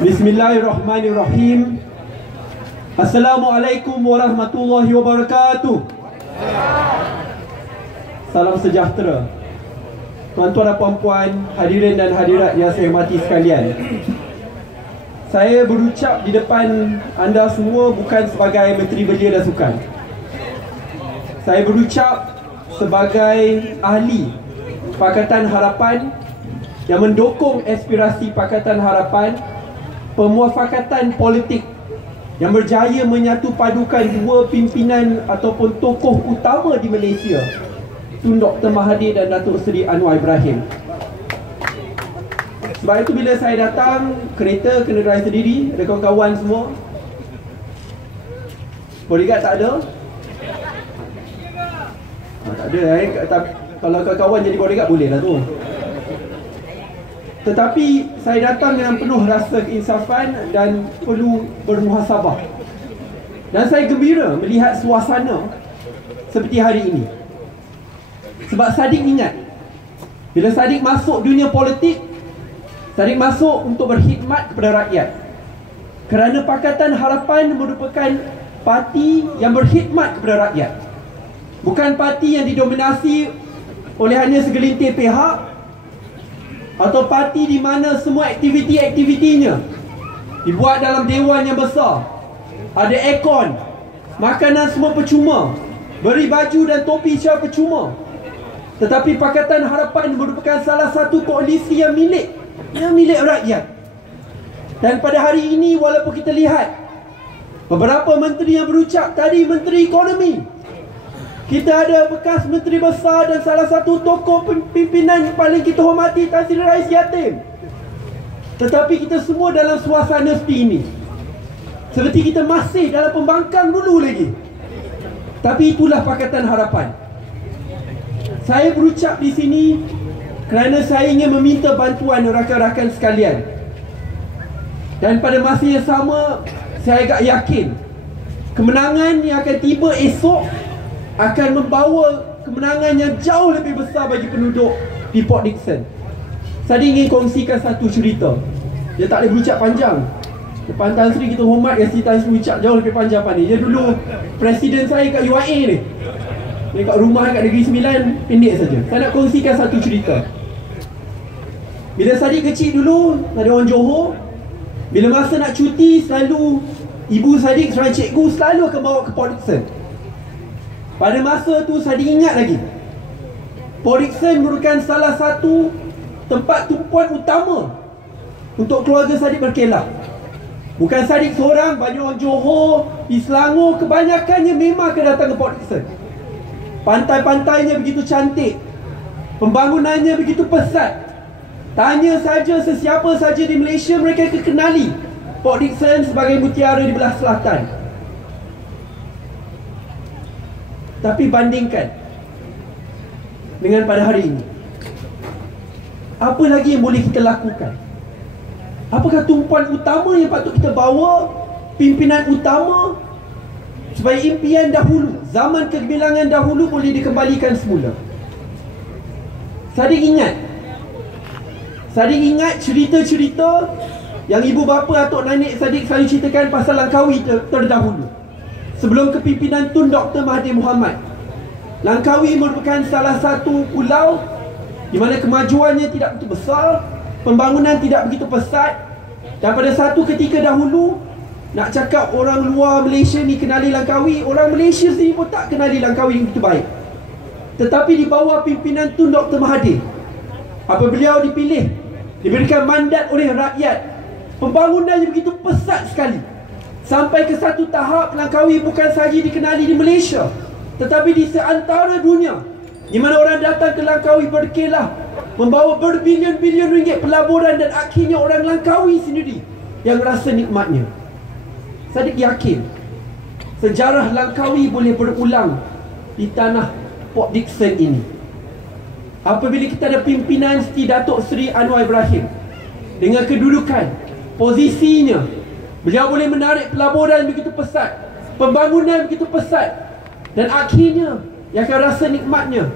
Bismillahirrahmanirrahim. Assalamualaikum warahmatullahi wabarakatuh. Salam sejahtera tuan-tuan dan puan-puan, hadirin dan hadirat yang saya hormati sekalian. Saya berucap di depan anda semua bukan sebagai Menteri Belia dan Sukan. Saya berucap sebagai ahli Pakatan Harapan yang mendukung aspirasi Pakatan Harapan, pemuafakatan politik yang berjaya menyatu padukan dua pimpinan ataupun tokoh utama di Malaysia, Tun Dr. Mahathir dan Datuk Seri Anwar Ibrahim. Sebab itu bila saya datang, kereta kena drive sendiri. Ada kawan-kawan semua. Bodyguard tak ada? Tak ada. Kalau kawan-kawan jadi bodyguard boleh lah tu. Tetapi saya datang dengan penuh rasa keinsafan dan perlu bermuhasabah. Dan saya gembira melihat suasana seperti hari ini. Sebab Sadiq ingat, bila Sadiq masuk dunia politik, Sadiq masuk untuk berkhidmat kepada rakyat. Kerana Pakatan Harapan merupakan parti yang berkhidmat kepada rakyat. Bukan parti yang didominasi oleh hanya segelintir pihak, atau parti di mana semua aktiviti-aktivitinya dibuat dalam dewan yang besar, ada aircon, makanan semua percuma, beri baju dan topi secara percuma. Tetapi Pakatan Harapan merupakan salah satu koalisi yang milik rakyat. Dan pada hari ini, walaupun kita lihat beberapa menteri yang berucap tadi, Menteri Ekonomi, kita ada bekas menteri besar dan salah satu tokoh pimpinan paling kita hormati, Tan Sri Rais Yatim. Tetapi kita semua dalam suasana seperti ini, seperti kita masih dalam pembangkang dulu lagi. Tapi itulah Pakatan Harapan. Saya berucap di sini kerana saya ingin meminta bantuan rakan-rakan sekalian. Dan pada masa yang sama, saya agak yakin kemenangan yang akan tiba esok akan membawa kemenangan yang jauh lebih besar bagi penduduk di Port Dickson. Saya ingin kongsikan satu cerita. Dia tak boleh berucap panjang. Depan Tan Sri kita hormat, Yasi Tan Sri berucap jauh lebih panjang pada ni. Dia dulu presiden saya kat UIA ni. Dia kat rumah kat Negeri Sembilan, pendek saja. Saya nak kongsikan satu cerita. Bila Sadiq kecil dulu, ada orang Johor, bila masa nak cuti, selalu ibu Sadiq seorang cikgu selalu akan bawa ke Port Dickson. Pada masa tu Sadiq ingat lagi, Port Dickson merupakan salah satu tempat tumpuan utama untuk keluarga Sadiq berkelah. Bukan Sadiq seorang, banyak orang Johor, di Selangor, kebanyakannya memang akan datang ke Port Dickson. Pantai-pantainya begitu cantik, pembangunannya begitu pesat. Tanya saja sesiapa saja di Malaysia, mereka akan kenali Port Dickson sebagai mutiara di belah selatan. Tapi bandingkan dengan pada hari ini, apa lagi yang boleh kita lakukan? Apakah tumpuan utama yang patut kita bawa, pimpinan utama, supaya impian dahulu, zaman kegemilangan dahulu boleh dikembalikan semula? Sadiq ingat cerita-cerita yang ibu bapa atuk nenek Sadiq selalu ceritakan pasal Langkawi terdahulu. Sebelum kepimpinan Tun Dr. Mahathir Mohamad, Langkawi merupakan salah satu pulau di mana kemajuannya tidak begitu besar, pembangunan tidak begitu pesat. Dan pada satu ketika dahulu, nak cakap orang luar Malaysia ni kenali Langkawi, orang Malaysia sendiri pun tak kenali Langkawi begitu baik. Tetapi di bawah pimpinan Tun Dr. Mahathir, apabila beliau dipilih, diberikan mandat oleh rakyat, pembangunannya begitu pesat sekali. Sampai ke satu tahap Langkawi bukan sahaja dikenali di Malaysia, tetapi di seantara dunia, di mana orang datang ke Langkawi berkelah, membawa berbilion-bilion ringgit pelaburan, dan akhirnya orang Langkawi sendiri yang rasa nikmatnya. Sadiq yakin sejarah Langkawi boleh berulang di tanah Port Dickson ini. Apabila kita ada pimpinan seperti Datuk Seri Anwar Ibrahim, dengan kedudukan, posisinya, beliau boleh menarik pelaburan begitu pesat, pembangunan begitu pesat, dan akhirnya yang akan rasa nikmatnya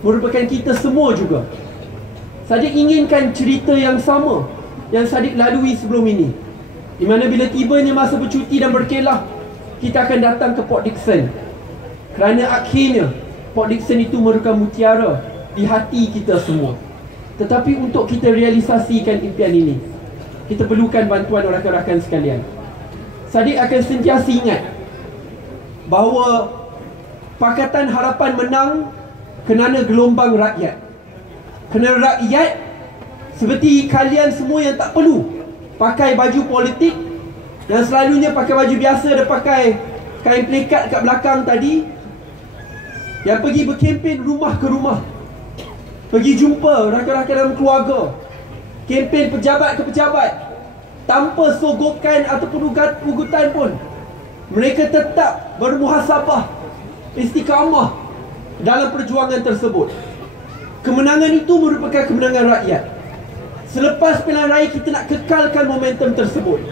merupakan kita semua juga. Sadiq inginkan cerita yang sama yang Sadiq lalui sebelum ini. di mana bila tibanya masa bercuti dan berkelah, kita akan datang ke Port Dickson. Kerana akhirnya Port Dickson itu merupakan mutiara di hati kita semua. Tetapi untuk kita realisasikan impian ini, kita perlukan bantuan rakan-rakan sekalian. Sadiq akan sentiasa ingat bahawa Pakatan Harapan menang kerana gelombang rakyat. Kerana rakyat seperti kalian semua yang tak perlu pakai baju politik, dan selalunya pakai baju biasa dan pakai kain plekat kat belakang tadi, yang pergi berkempen rumah ke rumah, pergi jumpa rakan-rakan dalam keluarga, kempen pejabat ke pejabat, tanpa sogokan ataupun ugutan pun. Mereka tetap bermuhasabah, istiqamah dalam perjuangan tersebut. Kemenangan itu merupakan kemenangan rakyat. Selepas pilihan raya, kita nak kekalkan momentum tersebut.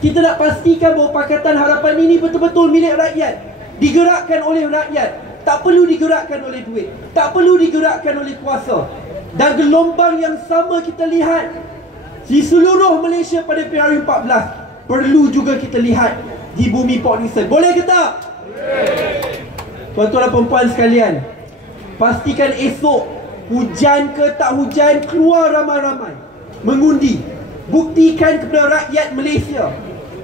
Kita nak pastikan bahawa Pakatan Harapan ini betul-betul milik rakyat, digerakkan oleh rakyat, tak perlu digerakkan oleh duit, tak perlu digerakkan oleh kuasa. Dan gelombang yang sama kita lihat di seluruh Malaysia pada PRU 14 perlu juga kita lihat di bumi Port Dickson. Boleh ke tak? Tuan-tuan dan puan-puan sekalian, pastikan esok, hujan ke tak hujan, keluar ramai-ramai mengundi. Buktikan kepada rakyat Malaysia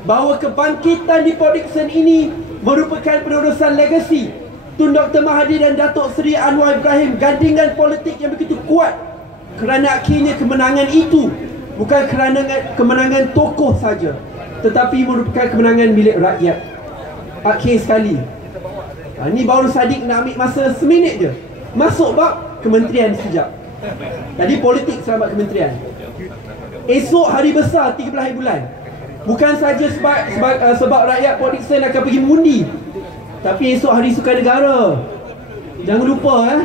bahawa kebangkitan di Port Dickson ini merupakan penerusan legasi Tun Dr. Mahathir dan Datuk Seri Anwar Ibrahim, gandingan politik yang begitu kuat. Kerana akhirnya kemenangan itu bukan kerana kemenangan tokoh saja, tetapi merupakan kemenangan milik rakyat. Akhir sekali, ni baru Sadiq nak ambil masa seminit je masuk bab kementerian sekejap. Jadi politik selamat kementerian. Esok hari besar 13 hari bulan, bukan saja sebab rakyat Port Dickson akan pergi mengundi, tapi esok hari Sukan Negara. Jangan lupa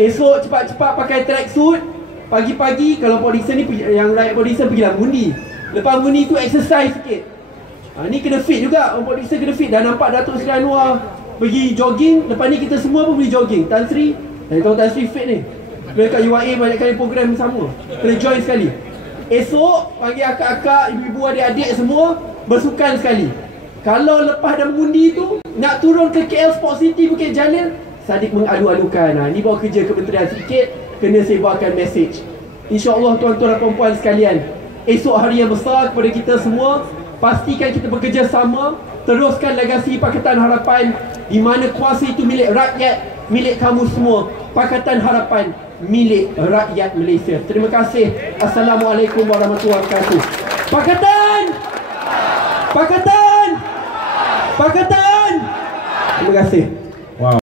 esok cepat-cepat pakai tracksuit. Pagi-pagi kalau Port Dickson ni, yang rakyat Port Dickson pergilah mengundi. Lepas mengundi tu exercise sikit. Ni kena fit juga, orang Port Dickson kena fit. Dah nampak Datuk Seri Anwar pergi jogging, lepas ni kita semua pun pergi jogging. Tan Sri, Tan Sri fit ni. Dekat UIA banyak kali program sama, kena join sekali. Esok panggil akak-akak, ibu-ibu, adik-adik semua bersukan sekali. Kalau lepas dah mengundi tu nak turun ke KL Sport City Bukit Jalil, Sadiq mengalu-alukan, ni bawa kerja kementerian sikit, kena sebarkan mesej. InsyaAllah tuan-tuan dan puan-puan sekalian, esok hari yang besar kepada kita semua. Pastikan kita bekerjasama, teruskan legasi Pakatan Harapan, di mana kuasa itu milik rakyat, milik kamu semua. Pakatan Harapan milik rakyat Malaysia. Terima kasih. Assalamualaikum warahmatullahi wabarakatuh. Pakatan! Pakatan! Pakatan! Terima kasih.